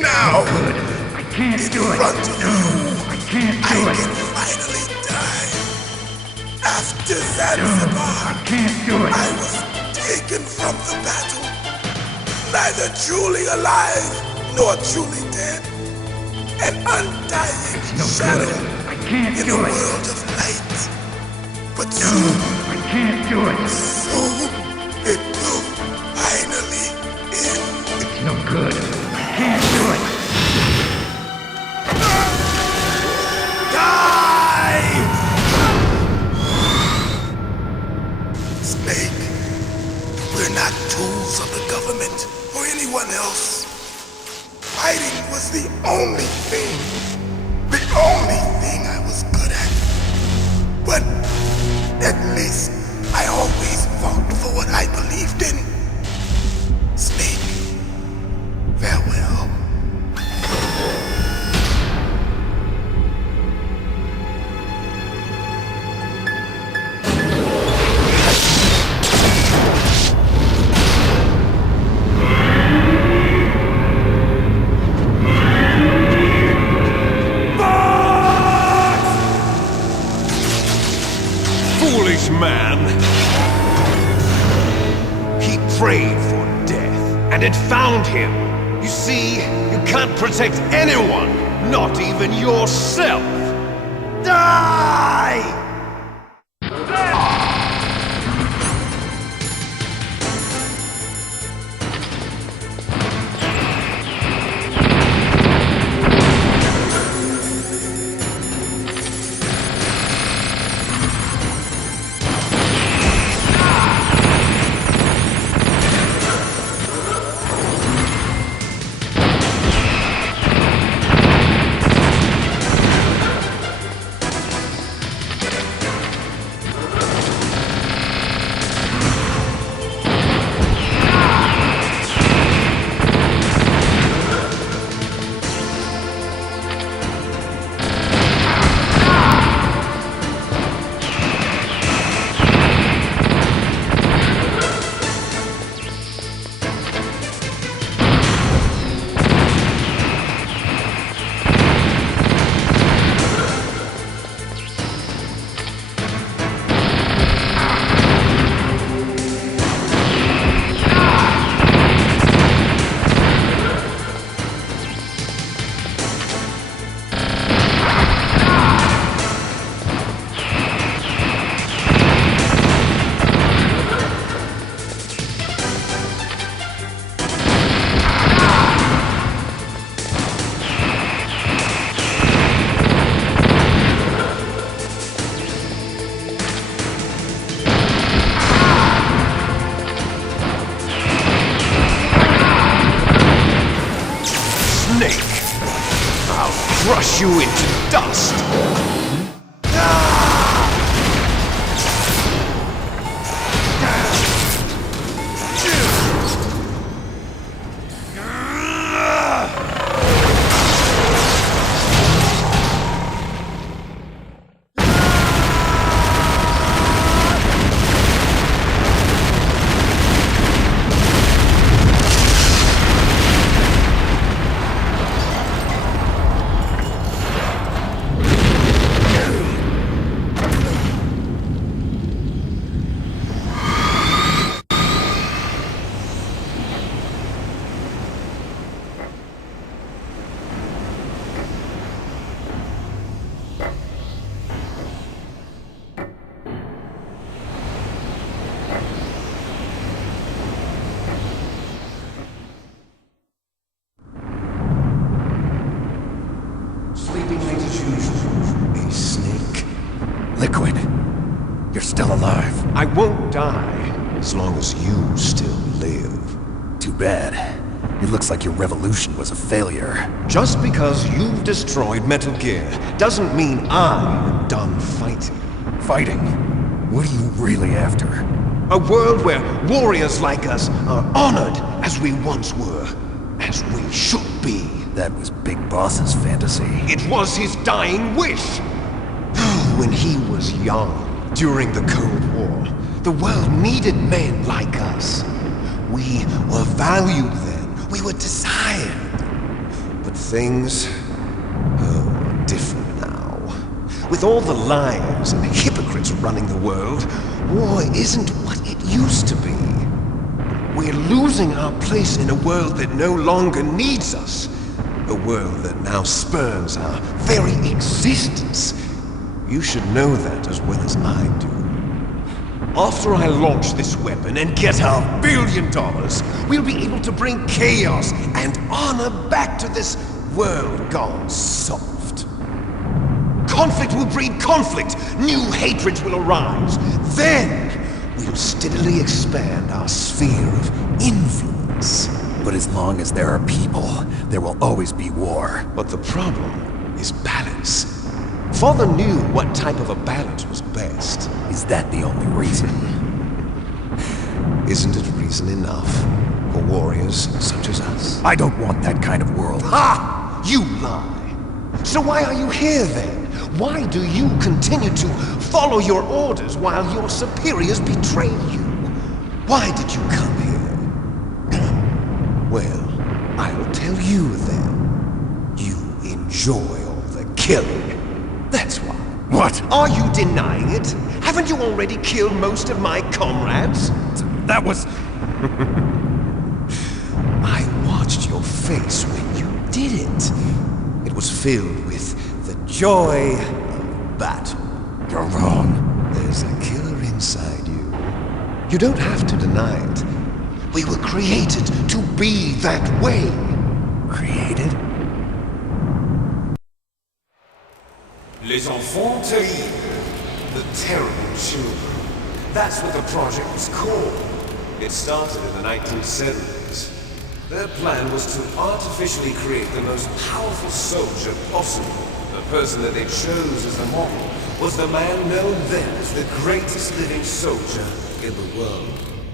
Now, Good. I can't in do it. front of No, you, I can't I do it. can finally die. After No, Zanzibar, I can't do it. I was taken from the battle, neither truly alive nor truly dead. An undying No shadow good. I can't in a do it. world of light. But No, soon, I can't do it. soon, it will finally end. It's no good. I can't do it. Die! Snake, we're not tools of the government or anyone else. Fighting was the only thing I was good at. But at least I always fought for what I believed in. Snake, farewell. Foolish man! He prayed for death, and it found him. You see, you can't protect anyone, not even yourself. Die! Crush you into dust! Sleeping late as usual. A snake. Liquid, you're still alive. I won't die as long as you still live. Too bad. It looks like your revolution was a failure. Just because you've destroyed Metal Gear doesn't mean I'm done fighting. Fighting? What are you really after? A world where warriors like us are honored as we once were, as we should be. That was Big Boss's fantasy. It was his dying wish. When he was young, during the Cold War, the world needed men like us. We were valued then. We were desired. But things are different now. With all the liars and hypocrites running the world, war isn't what it used to be. We're losing our place in a world that no longer needs us. A world that now spurns our very existence. You should know that as well as I do. After I launch this weapon and get our $1 billion, we'll be able to bring chaos and honor back to this world gone soft. Conflict will breed conflict. New hatreds will arise. Then, we'll steadily expand our sphere of influence. But as long as there are people, there will always be war. But the problem is balance. Father knew what type of a balance was best. Is that the only reason? Isn't it reason enough for warriors such as us? I don't want that kind of world. Ha! You lie! So why are you here then? Why do you continue to follow your orders while your superiors betray you? Why did you come here? Well, I'll tell you then. You enjoy all the killing. That's why. What? Are you denying it? Haven't you already killed most of my comrades? That was... I watched your face when you did it. It was filled with the joy of battle. You're wrong. There's a killer inside you. You don't have to deny it. We were created to be that way. Created? Les enfants terribles. The terrible children. That's what the project was called. It started in the 1970s. Their plan was to artificially create the most powerful soldier possible. The person that they chose as the model was the man known then as the greatest living soldier in the world.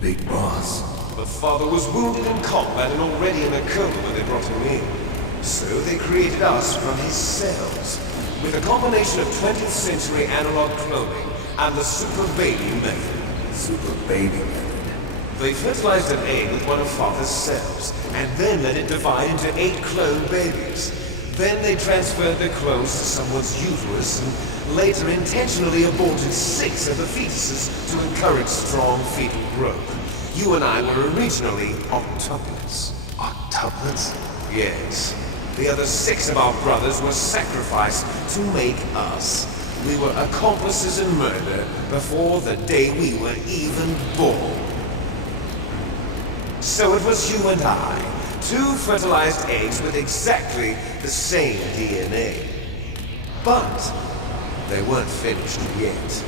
Big Boss. But Father was wounded in combat and already in a coma when they brought him in. So they created us from his cells, with a combination of 20th century analog cloning and the super baby method. Super baby method. They fertilized an egg with one of Father's cells, and then let it divide into 8 clone babies. Then they transferred their clones to someone's uterus, and later intentionally aborted 6 of the fetuses to encourage strong fetal growth. You and I were originally octuplets. Octuplets? Yes. The other 6 of our brothers were sacrificed to make us. We were accomplices in murder before the day we were even born. So it was you and I, 2 fertilized eggs with exactly the same DNA. But they weren't finished yet.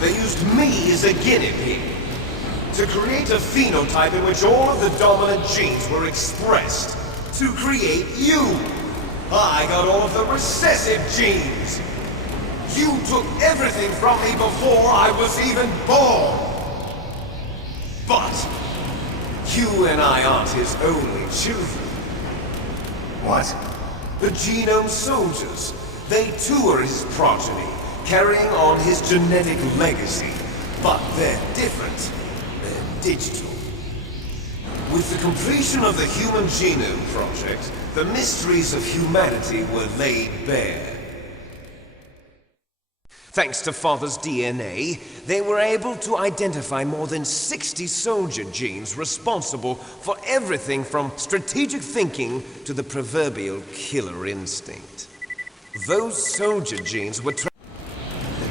They used me as a guinea pig to create a phenotype in which all of the dominant genes were expressed. To create you. I got all of the recessive genes. You took everything from me before I was even born. But you and I aren't his only children. What? The Genome Soldiers. They too are his progeny, carrying on his genetic legacy. But they're different. They're digital. With the completion of the Human Genome Project, the mysteries of humanity were laid bare. Thanks to Father's DNA, they were able to identify more than 60 soldier genes responsible for everything from strategic thinking to the proverbial killer instinct. Those soldier genes were The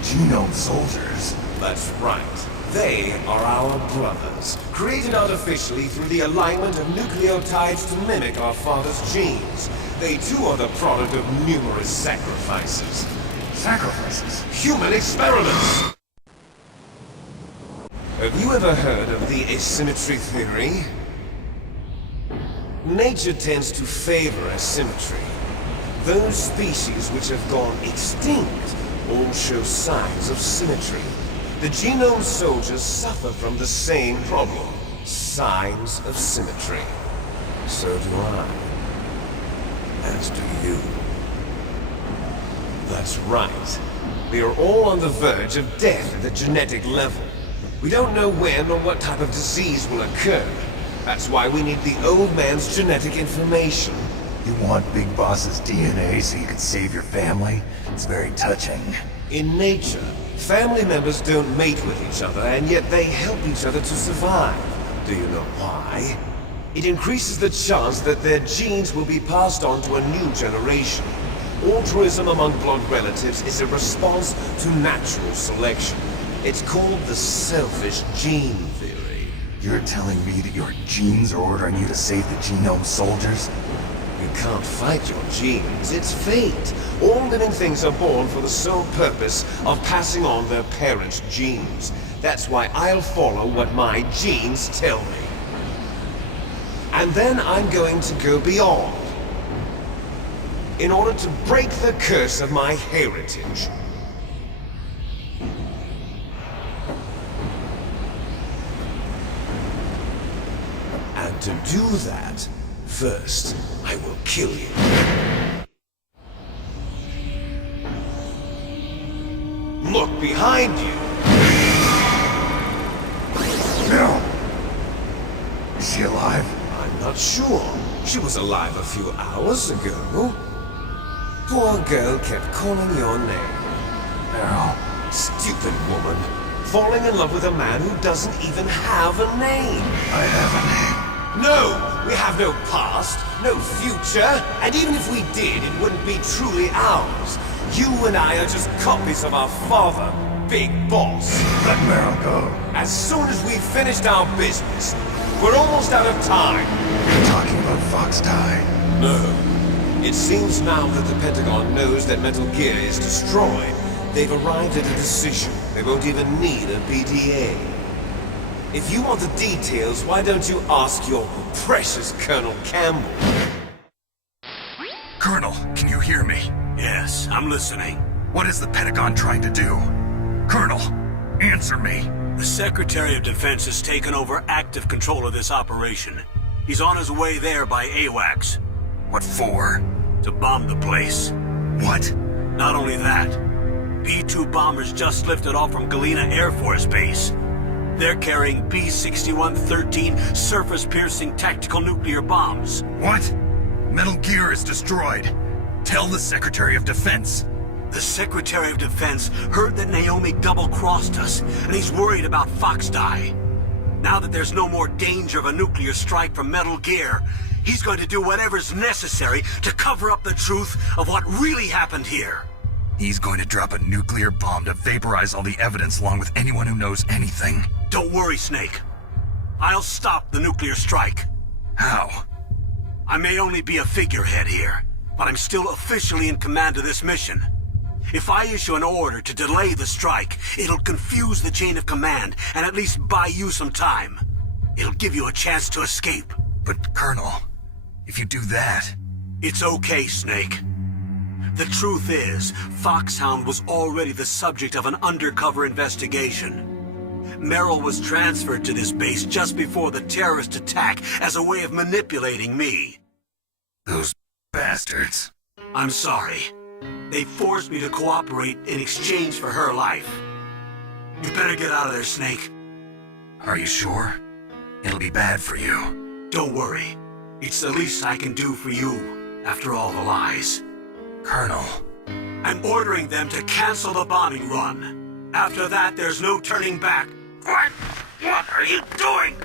Genome Soldiers? That's right. They are our brothers, created artificially through the alignment of nucleotides to mimic our father's genes. They too are the product of numerous sacrifices. Sacrifices? Human experiments! Have you ever heard of the asymmetry theory? Nature tends to favor asymmetry. Those species which have gone extinct all show signs of symmetry. The Genome Soldiers suffer from the same problem. Signs of symmetry. So do I. As do you. That's right. We are all on the verge of death at the genetic level. We don't know when or what type of disease will occur. That's why we need the old man's genetic information. You want Big Boss's DNA so you can save your family? It's very touching. In nature, family members don't mate with each other, and yet they help each other to survive. Do you know why? It increases the chance that their genes will be passed on to a new generation. Altruism among blood relatives is a response to natural selection. It's called the selfish gene theory. You're telling me that your genes are ordering you to save the genome soldiers? You can't fight your genes, it's fate. All living things are born for the sole purpose of passing on their parents' genes. That's why I'll follow what my genes tell me. And then I'm going to go beyond, in order to break the curse of my heritage. And to do that, first, I will kill you. Look behind you! No! Is she alive? I'm not sure. She was alive a few hours ago. Poor girl kept calling your name. No. Stupid woman. Falling in love with a man who doesn't even have a name. I have a name. No! We have no past, no future, and even if we did, it wouldn't be truly ours. You and I are just copies of our father, Big Boss. Let Meryl go. As soon as we've finished our business, we're almost out of time. You're talking about Fox Die. No. It seems now that the Pentagon knows that Metal Gear is destroyed. They've arrived at a decision. They won't even need a PDA. If you want the details, why don't you ask your precious Colonel Campbell? Colonel, can you hear me? Yes, I'm listening. What is the Pentagon trying to do? Colonel, answer me. The Secretary of Defense has taken over active control of this operation. He's on his way there by AWACS. What for? To bomb the place. What? Not only that, B-2 bombers just lifted off from Galena Air Force Base. They're carrying B-6113 surface-piercing tactical nuclear bombs. What? Metal Gear is destroyed. Tell the Secretary of Defense. The Secretary of Defense heard that Naomi double-crossed us, and he's worried about Fox Die. Now that there's no more danger of a nuclear strike from Metal Gear, he's going to do whatever's necessary to cover up the truth of what really happened here. He's going to drop a nuclear bomb to vaporize all the evidence along with anyone who knows anything. Don't worry, Snake. I'll stop the nuclear strike. How? I may only be a figurehead here, but I'm still officially in command of this mission. If I issue an order to delay the strike, it'll confuse the chain of command and at least buy you some time. It'll give you a chance to escape. But, Colonel, if you do that... It's okay, Snake. The truth is, Foxhound was already the subject of an undercover investigation. Meryl was transferred to this base just before the terrorist attack as a way of manipulating me. Those bastards. I'm sorry. They forced me to cooperate in exchange for her life. You better get out of there, Snake. Are you sure? It'll be bad for you. Don't worry. It's the least I can do for you, after all the lies. Colonel. I'm ordering them to cancel the bombing run. After that, there's no turning back. What? What are you doing?